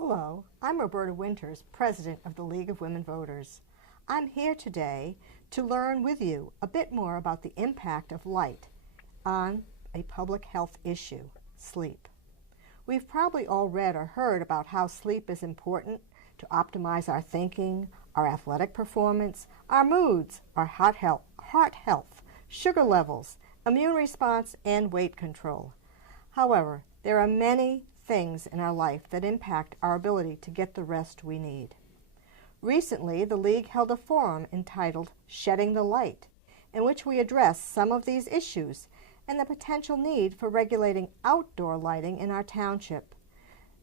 Hello, I'm Roberta Winters, President of the League of Women Voters. I'm here today to learn with you a bit more about the impact of light on a public health issue, sleep. We've probably all read or heard about how sleep is important to optimize our thinking, our athletic performance, our moods, our heart health, sugar levels, immune response, and weight control. However, there are many things in our life that impact our ability to get the rest we need. Recently, the League held a forum entitled Shedding the Light, in which we addressed some of these issues and the potential need for regulating outdoor lighting in our township.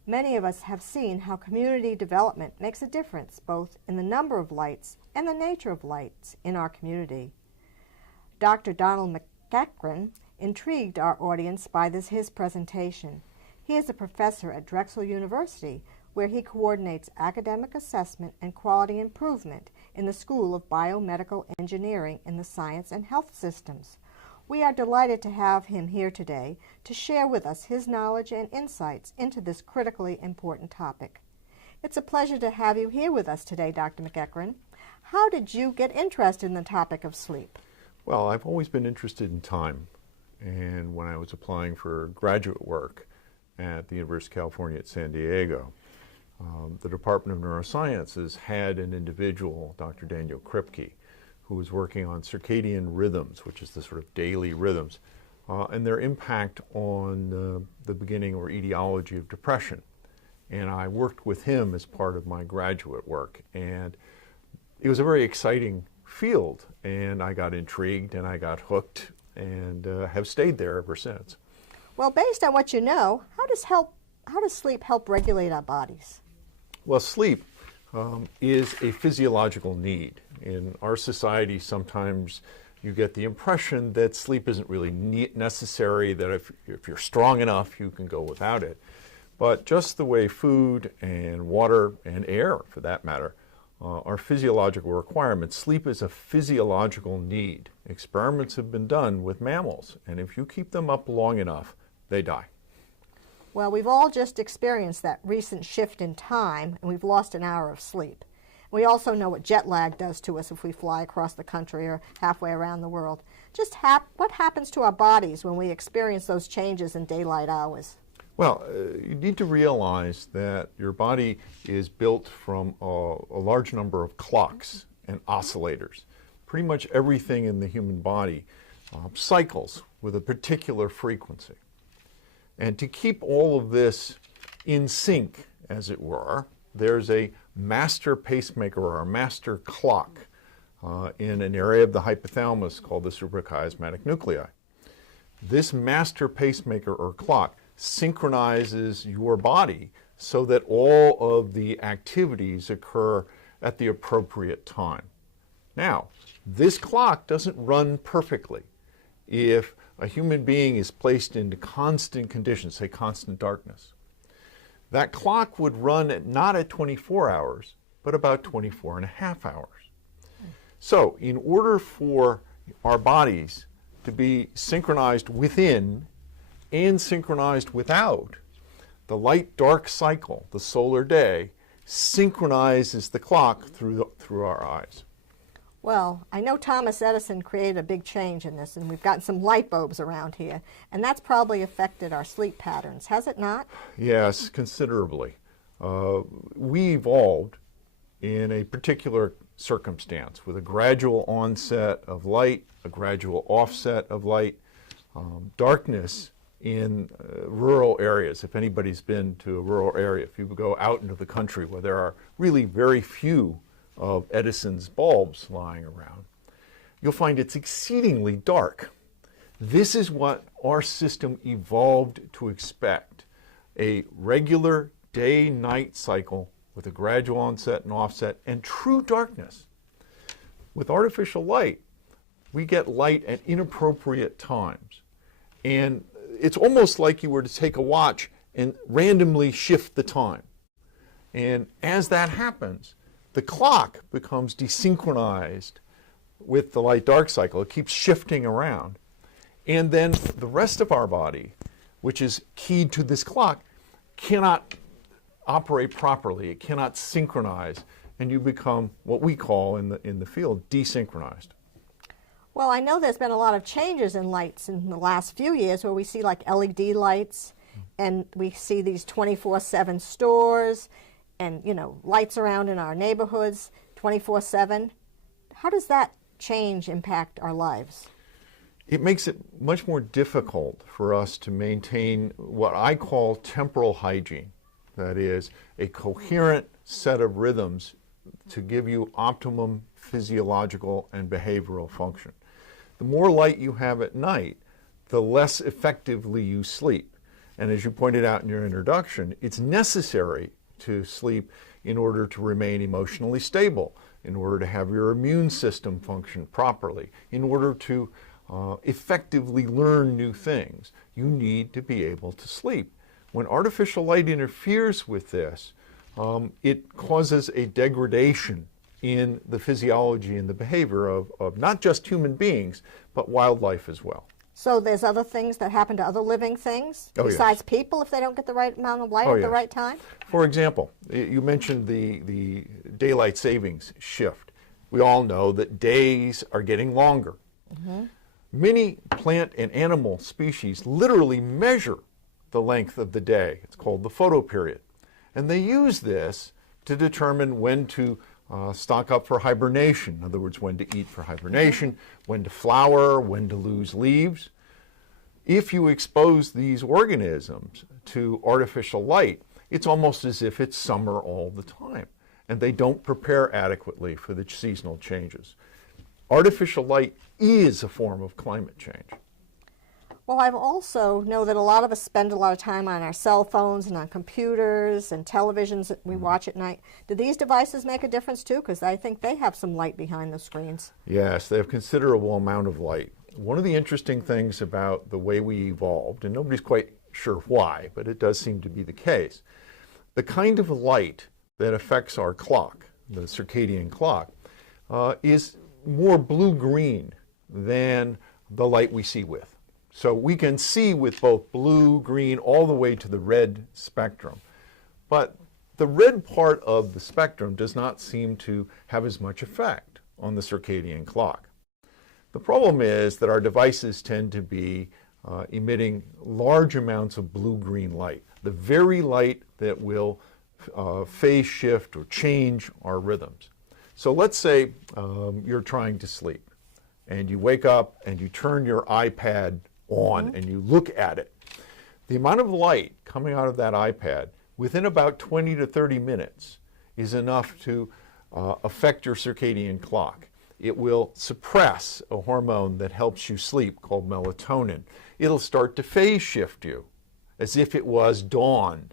Many of us have seen how community development makes a difference both in the number of lights and the nature of lights in our community. Dr. Donald Mckeon intrigued our audience by his presentation. He is a professor at Drexel University, where he coordinates academic assessment and quality improvement in the School of Biomedical Engineering in the Science and Health Systems. We are delighted to have him here today to share with us his knowledge and insights into this critically important topic. It's a pleasure to have you here with us today, Dr. Mckeon. How did you get interested in the topic of sleep? Well, I've always been interested in time, and when I was applying for graduate work at the University of California at San Diego, the Department of Neurosciences had an individual, Dr. Daniel Kripke, who was working on circadian rhythms, which is the sort of daily rhythms, and their impact on the beginning or etiology of depression. And I worked with him as part of my graduate work, and it was a very exciting field, and I got intrigued and I got hooked and have stayed there ever since. Well, based on what you know, how does sleep help regulate our bodies? Well, sleep is a physiological need. In our society, sometimes you get the impression that sleep isn't really necessary, that if you're strong enough, you can go without it. But just the way food and water and air, for that matter, are physiological requirements, sleep is a physiological need. Experiments have been done with mammals, and if you keep them up long enough, they die. Well, we've all just experienced that recent shift in time, and we've lost an hour of sleep. We also know what jet lag does to us if we fly across the country or halfway around the world. Just what happens to our bodies when we experience those changes in daylight hours? Well, you need to realize that your body is built from a large number of clocks and oscillators. Pretty much everything in the human body cycles with a particular frequency. And to keep all of this in sync, as it were, there's a master pacemaker or a master clock in an area of the hypothalamus called the suprachiasmatic nuclei. This master pacemaker or clock synchronizes your body so that all of the activities occur at the appropriate time. Now, this clock doesn't run perfectly. If a human being is placed into constant conditions, say constant darkness, that clock would run not at 24 hours, but about 24 and a half hours. So in order for our bodies to be synchronized within and synchronized without, the light-dark cycle, the solar day, synchronizes the clock through our eyes. Well, I know Thomas Edison created a big change in this, and we've gotten some light bulbs around here, and that's probably affected our sleep patterns, has it not? Yes, considerably. We evolved in a particular circumstance with a gradual onset of light, a gradual offset of light, darkness in rural areas. If anybody's been to a rural area, if you go out into the country where there are really very few of Edison's bulbs lying around, you'll find it's exceedingly dark. This is what our system evolved to expect, a regular day-night cycle with a gradual onset and offset and true darkness. With artificial light, we get light at inappropriate times. And it's almost like you were to take a watch and randomly shift the time. And as that happens, the clock becomes desynchronized with the light-dark cycle. It keeps shifting around. And then the rest of our body, which is keyed to this clock, cannot operate properly. It cannot synchronize, and you become what we call in the field desynchronized. Well, I know there's been a lot of changes in lights in the last few years where we see like LED lights and we see these 24/7 stores and, you know, lights around in our neighborhoods 24/7. How does that change impact our lives? It makes it much more difficult for us to maintain what I call temporal hygiene. That is, a coherent set of rhythms to give you optimum physiological and behavioral function. The more light you have at night, the less effectively you sleep. And as you pointed out in your introduction, it's necessary to sleep in order to remain emotionally stable, in order to have your immune system function properly, in order to effectively learn new things. You need to be able to sleep. When artificial light interferes with this, it causes a degradation in the physiology and the behavior of not just human beings, but wildlife as well. So there's other things that happen to other living things besides people if they don't get the right amount of light at the right time? For example, you mentioned the daylight savings shift. We all know that days are getting longer. Many plant and animal species literally measure the length of the day. It's called the photoperiod. And they use this to determine when to stock up for hibernation. In other words, when to eat for hibernation, when to flower, when to lose leaves. If you expose these organisms to artificial light, it's almost as if it's summer all the time, and they don't prepare adequately for the seasonal changes. Artificial light is a form of climate change. Well, I've also know that a lot of us spend a lot of time on our cell phones and on computers and televisions that we watch at night. Do these devices make a difference too? Because I think they have some light behind the screens. Yes, they have considerable amount of light. One of the interesting things about the way we evolved, and nobody's quite sure why, but it does seem to be the case, the kind of light that affects our clock, the circadian clock, is more blue-green than the light we see with. So we can see with both blue, green, all the way to the red spectrum. But the red part of the spectrum does not seem to have as much effect on the circadian clock. The problem is that our devices tend to be emitting large amounts of blue-green light, the very light that will phase shift or change our rhythms. So let's say you're trying to sleep and you wake up and you turn your iPad on and you look at it. The amount of light coming out of that iPad within about 20 to 30 minutes is enough to affect your circadian clock. It will suppress a hormone that helps you sleep called melatonin. It'll start to phase shift you as if it was dawn,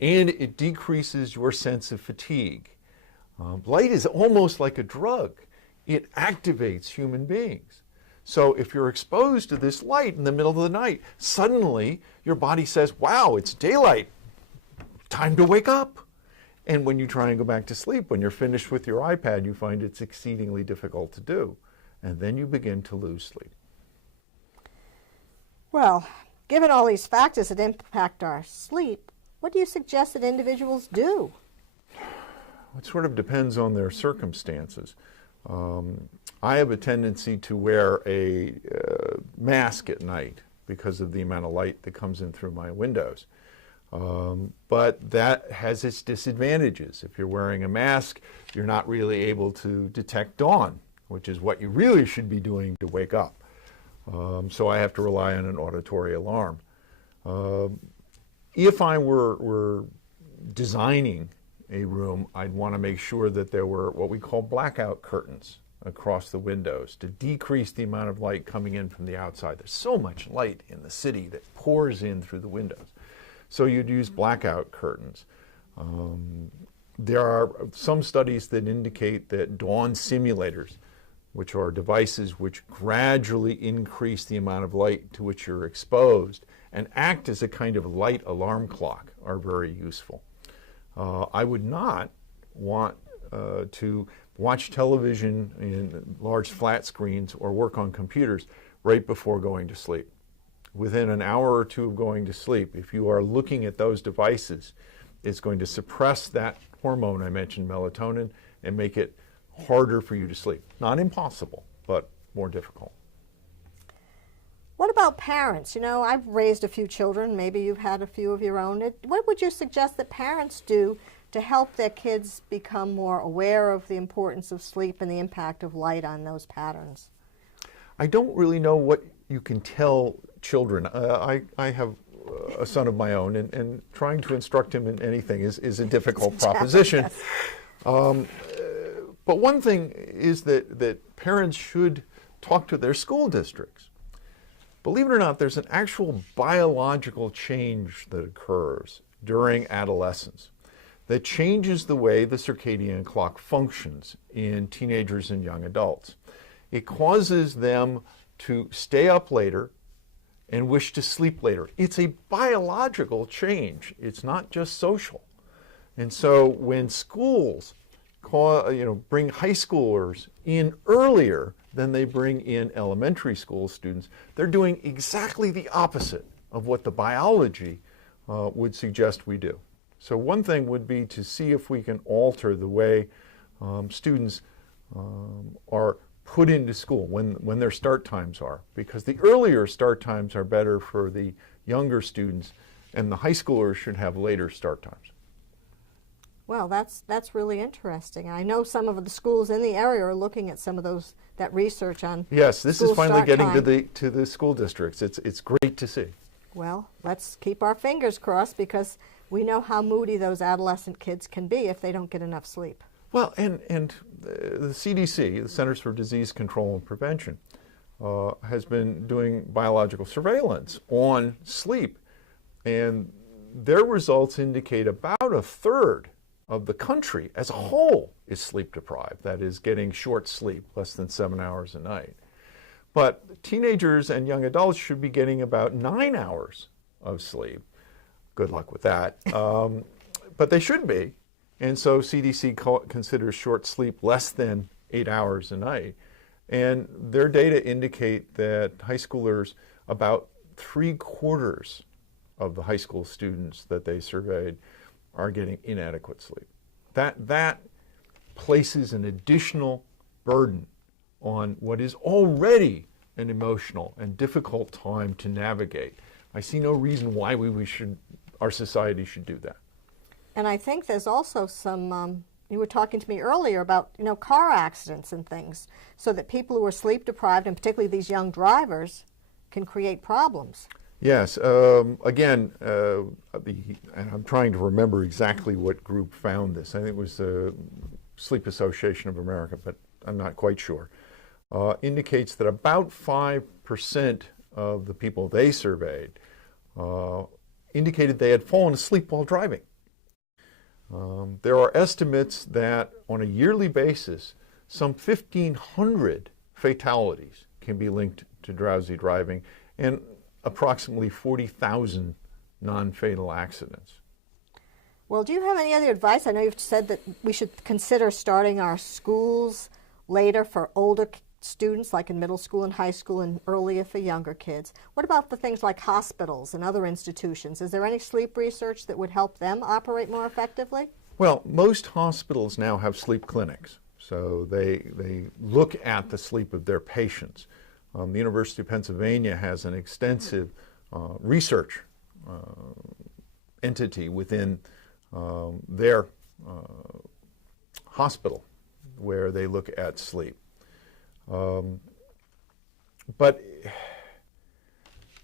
and it decreases your sense of fatigue. Light is almost like a drug. It activates human beings. So if you're exposed to this light in the middle of the night, suddenly your body says, wow, it's daylight, time to wake up. And when you try and go back to sleep, when you're finished with your iPad, you find it's exceedingly difficult to do. And then you begin to lose sleep. Well, given all these factors that impact our sleep, what do you suggest that individuals do? It sort of depends on their circumstances. I have a tendency to wear a mask at night because of the amount of light that comes in through my windows. But that has its disadvantages. If you're wearing a mask, you're not really able to detect dawn, which is what you really should be doing to wake up. So I have to rely on an auditory alarm. If I were designing a room, I'd want to make sure that there were what we call blackout curtains across the windows to decrease the amount of light coming in from the outside. There's so much light in the city that pours in through the windows. So you'd use blackout curtains. There are some studies that indicate that dawn simulators, which are devices which gradually increase the amount of light to which you're exposed and act as a kind of light alarm clock, are very useful. I would not want to watch television in large flat screens or work on computers right before going to sleep. Within an hour or two of going to sleep, if you are looking at those devices, It's going to suppress that hormone I mentioned, melatonin, and make it harder for you to sleep. Not impossible, but more difficult. What about parents? You know, I've raised a few children. Maybe you've had a few of your own. What would you suggest that parents do to help their kids become more aware of the importance of sleep and the impact of light on those patterns? I don't really know what you can tell children. I have a son of my own, and trying to instruct him in anything is a difficult proposition. Yes. But one thing is that parents should talk to their school districts. Believe it or not, there's an actual biological change that occurs during adolescence that changes the way the circadian clock functions in teenagers and young adults. It causes them to stay up later and wish to sleep later. It's a biological change. It's not just social. And so when schools bring high schoolers in earlier than they bring in elementary school students, they're doing exactly the opposite of what the biology would suggest we do. So one thing would be to see if we can alter the way students are put into school, when their start times are, because the earlier start times are better for the younger students, and the high schoolers should have later start times. Well, that's really interesting. I know some of the schools in the area are looking at some of that research on. Yes, this is finally getting time. to the school districts. It's great to see. Well, let's keep our fingers crossed, because we know how moody those adolescent kids can be if they don't get enough sleep. Well, and the CDC, the Centers for Disease Control and Prevention, has been doing biological surveillance on sleep, and their results indicate about a third of the country as a whole is sleep deprived, that is, getting short sleep, less than 7 hours a night. But teenagers and young adults should be getting about 9 hours of sleep. Good luck with that. But they should be. And so CDC considers short sleep less than 8 hours a night. And their data indicate that high schoolers, about 3/4 of the high school students that they surveyed, are getting inadequate sleep. That places an additional burden on what is already an emotional and difficult time to navigate. I see no reason why our society should do that. And I think there's also some, you were talking to me earlier about, car accidents and things, so that people who are sleep deprived, and particularly these young drivers, can create problems. Yes. Again, and I'm trying to remember exactly what group found this. I think it was the Sleep Association of America, but I'm not quite sure. Indicates that about 5% of the people they surveyed indicated they had fallen asleep while driving. There are estimates that on a yearly basis, some 1,500 fatalities can be linked to drowsy driving, and approximately 40,000 non-fatal accidents. Well, do you have any other advice? I know you've said that we should consider starting our schools later for older students, like in middle school and high school, and earlier for younger kids. What about the things like hospitals and other institutions? Is there any sleep research that would help them operate more effectively? Well, most hospitals now have sleep clinics, so they look at the sleep of their patients. The University of Pennsylvania has an extensive research entity within their hospital where they look at sleep. But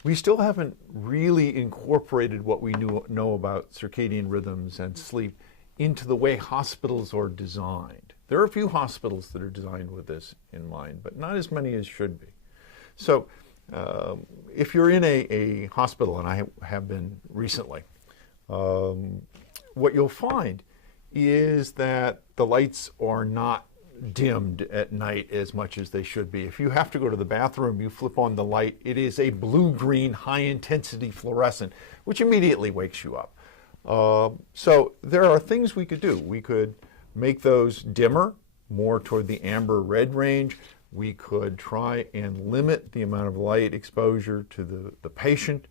we still haven't really incorporated what we know about circadian rhythms and sleep into the way hospitals are designed. There are a few hospitals that are designed with this in mind, but not as many as should be. So if you're in a hospital, and I have been recently, what you'll find is that the lights are not dimmed at night as much as they should be. If you have to go to the bathroom, you flip on the light, it is a blue-green high-intensity fluorescent, which immediately wakes you up. So there are things we could do. We could make those dimmer, more toward the amber-red range. We could try and limit the amount of light exposure to the patient.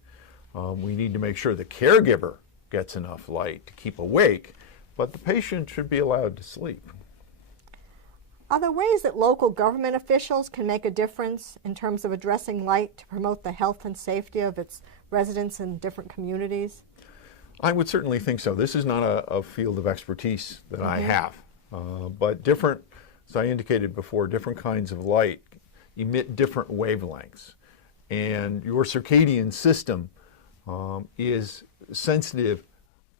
We need to make sure the caregiver gets enough light to keep awake, but the patient should be allowed to sleep. Are there ways that local government officials can make a difference in terms of addressing light to promote the health and safety of its residents in different communities? I would certainly think so. This is not a field of expertise that I have, but different, as I indicated before, different kinds of light emit different wavelengths, and your circadian system is sensitive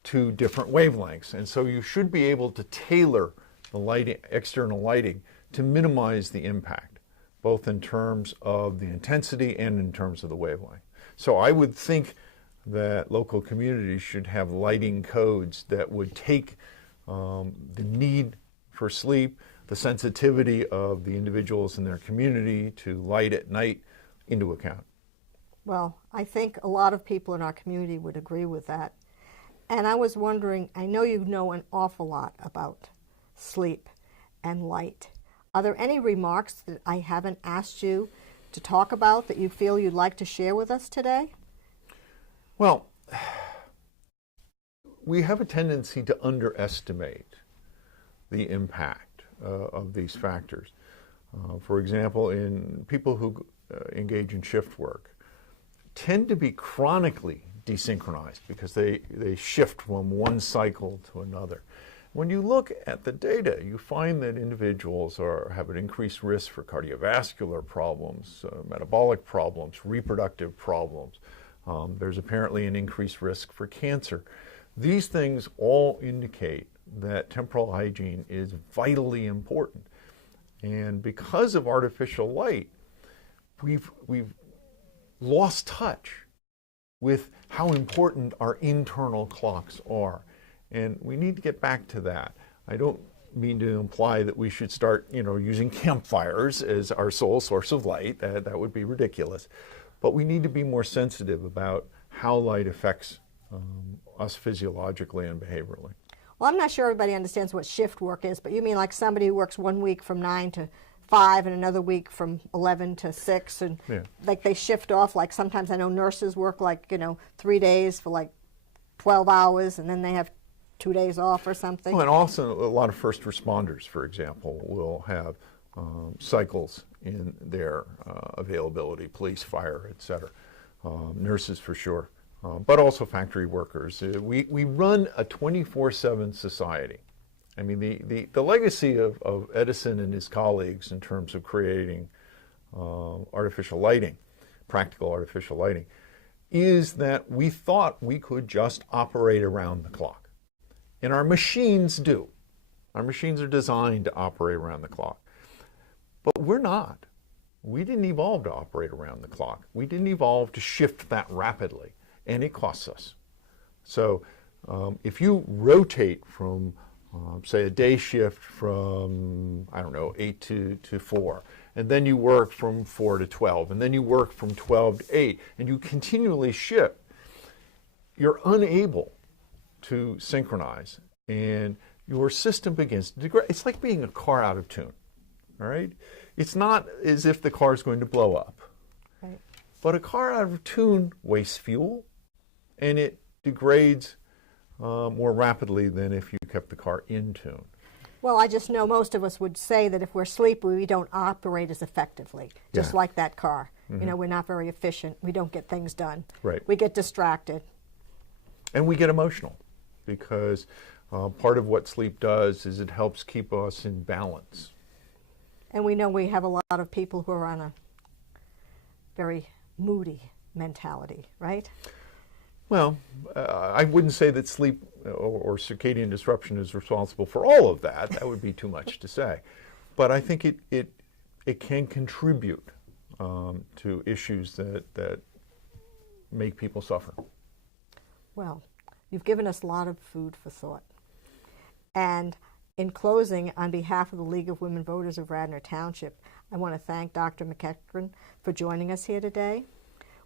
to different wavelengths, and so you should be able to tailor the lighting, external lighting, to minimize the impact, both in terms of the intensity and in terms of the wavelength. So I would think that local communities should have lighting codes that would take the need for sleep, the sensitivity of the individuals in their community to light at night into account. Well, I think a lot of people in our community would agree with that. And I was wondering, I know you know an awful lot about sleep and light. Are there any remarks that I haven't asked you to talk about that you feel you'd like to share with us today? Well, we have a tendency to underestimate the impact of these factors. For example, in people who engage in shift work tend to be chronically desynchronized because they shift from one cycle to another. When you look at the data, you find that individuals have an increased risk for cardiovascular problems, metabolic problems, reproductive problems. There's apparently an increased risk for cancer. These things all indicate that temporal hygiene is vitally important. And because of artificial light, we've lost touch with how important our internal clocks are. And we need to get back to that. I don't mean to imply that we should start, using campfires as our sole source of light. That would be ridiculous. But we need to be more sensitive about how light affects us physiologically and behaviorally. Well, I'm not sure everybody understands what shift work is, but you mean like somebody who works 1 week from 9 to 5 and another week from 11 to 6, and like they shift off. Like sometimes I know nurses work 3 days for like 12 hours, and then they have 2 days off or something. Well, and also a lot of first responders, for example, will have cycles in their availability, police, fire, etc. Nurses for sure, but also factory workers. We run a 24/7 society. I mean, the legacy of Edison and his colleagues in terms of creating artificial lighting, practical artificial lighting, is that we thought we could just operate around the clock. And our machines do. Our machines are designed to operate around the clock. But we're not. We didn't evolve to operate around the clock. We didn't evolve to shift that rapidly, and it costs us. So if you rotate from, say, a day shift from, 8 to 4, and then you work from 4 to 12, and then you work from 12 to 8, and you continually shift, you're unable to synchronize, and your system begins to degrade. It's like being a car out of tune, all right? It's not as if the car is going to blow up. Right. But a car out of tune wastes fuel, and it degrades more rapidly than if you kept the car in tune. Well, I just know most of us would say that if we're sleepy, we don't operate as effectively, just like that car. Mm-hmm. We're not very efficient. We don't get things done. Right. We get distracted. And we get emotional because part of what sleep does is it helps keep us in balance. And we know we have a lot of people who are on a very moody mentality, right? Well, I wouldn't say that sleep or circadian disruption is responsible for all of that. That would be too much to say. But I think it can contribute to issues that make people suffer. Well, you've given us a lot of food for thought. And in closing, on behalf of the League of Women Voters of Radnor Township, I want to thank Dr. McEachron for joining us here today.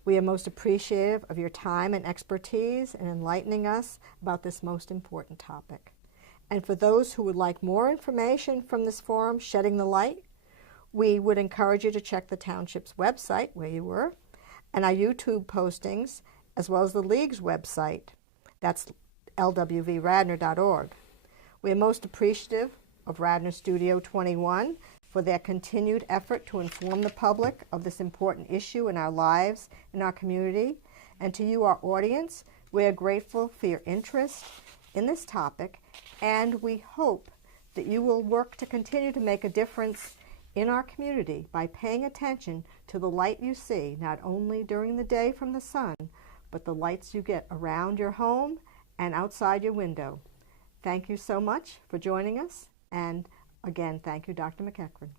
We are most appreciative of your time and expertise in enlightening us about this most important topic. And for those who would like more information from this forum, Shedding the Light, we would encourage you to check the Township's website, where you were, and our YouTube postings, as well as the League's website. That's lwvradnor.org. We are most appreciative of Radnor Studio 21 for their continued effort to inform the public of this important issue in our lives, in our community. And to you, our audience, we are grateful for your interest in this topic, and we hope that you will work to continue to make a difference in our community by paying attention to the light you see, not only during the day from the sun, but the lights you get around your home and outside your window. Thank you so much for joining us, and again, thank you, Dr. McEachron.